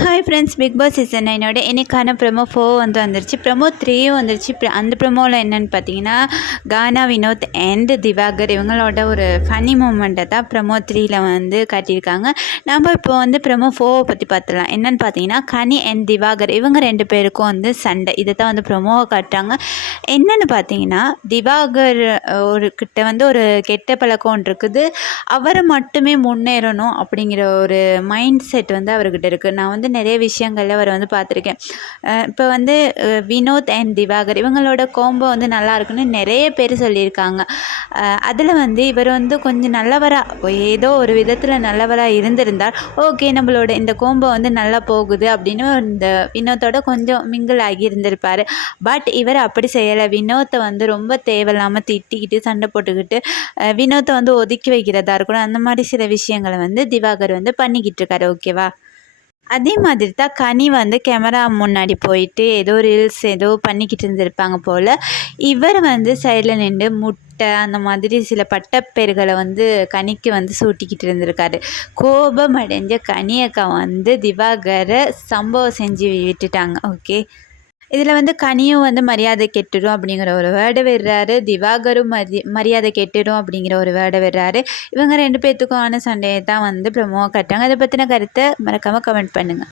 Hi friends, big boss season 9 இன்னைக்கான promo 4 வந்துருச்சு. Promo 3யும் வந்துருச்சு. அந்த ப்ரோமோவில் என்னென்னு பார்த்தீங்கன்னா, கானா, வினோத் அண்ட் திவாகர் இவங்களோட ஒரு ஃபன்னி மூமெண்ட்டை தான் ப்ரோமோ 3ல் காட்டியிருக்காங்க. நம்ம இப்போ ப்ரோமோ 4 பற்றி பார்த்துடலாம். என்னென்னு பார்த்தீங்கன்னா, கனி அண்ட் திவாகர் இவங்க 2 பேருக்கும் சண்டை. இதை தான் ப்ரோமோவை காட்டுறாங்க. என்னென்னு பார்த்தீங்கன்னா, திவாகர் ஒரு கிட்ட ஒரு கெட்ட பழக்கம் ஒன்று இருக்குது. அவரை மட்டுமே முன்னேறணும் அப்படிங்கிற ஒரு மைண்ட் செட் அவர்கிட்ட இருக்குது. நான் நிறைய விஷயங்கள்ல அவர் பார்த்துருக்கேன். இப்போ வினோத் அண்ட் திவாகர் இவங்களோட கோம்போ நல்லா இருக்குன்னு நிறைய பேர் சொல்லியிருக்காங்க. அதில் இவர் கொஞ்சம் நல்லவராக ஏதோ ஒரு விதத்தில் நல்லவராக இருந்திருந்தால் ஓகே, நம்மளோட இந்த கோம்போ நல்லா போகுது அப்படின்னு இந்த வினோத்தோட கொஞ்சம் மிங்கிள் ஆகி இருந்திருப்பார். பட் இவர் அப்படி செய்யலை. வினோத்தை ரொம்ப தேவையில்லாமல் திட்டிக்கிட்டு சண்டை போட்டுக்கிட்டு வினோத்தை ஒதுக்கி வைக்கிறதா இருக்கணும். அந்த மாதிரி சில விஷயங்களை திவாகர் பண்ணிக்கிட்டு இருக்காரு. ஓகேவா? அதே மாதிரி தான் கனி கேமரா முன்னாடி போயிட்டு ஏதோ ரீல்ஸ் ஏதோ பண்ணிக்கிட்டு இருந்திருப்பாங்க போல். இவர் சைடில் நின்று முட்டை அந்த மாதிரி சில பட்டப்பேர்களை கனிக்கு சூட்டிக்கிட்டு இருந்திருக்காரு. கோபம் அடைஞ்ச கனியக்கா திவாகரை சம்பவம் செஞ்சு விட்டுட்டாங்க. ஓகே, இதில் கனியும் மரியாதை கெட்டுடும் அப்படிங்கிற ஒரு வேர்டை விடுறாரு. திவாகரும் மரியாதை கெட்டுடும் அப்படிங்கிற ஒரு வேர்டை விடுறாரு. இவங்க 2 பேர்த்துக்குமான சண்டையை தான் ப்ரோமோவை கட்டுறாங்க. அதை பற்றின கருத்தை மறக்காமல் கமெண்ட் பண்ணுங்கள்.